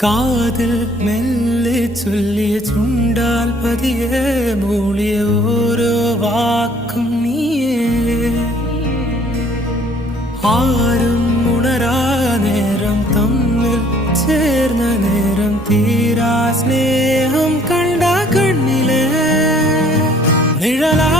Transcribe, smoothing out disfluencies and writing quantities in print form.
കാതിൽ മെല്ലെ ചൊല്ലിയ ചുണ്ടാൽ പതിയെ മൂളിയ ഓരോ വാക്കും നീയേ. ആരും ഉണരാ നേരം തമ്മിൽ ചേർന്ന നേരം തീരാ സ്നേഹം കണ്ട കണ്ണിലെ നിഴലാ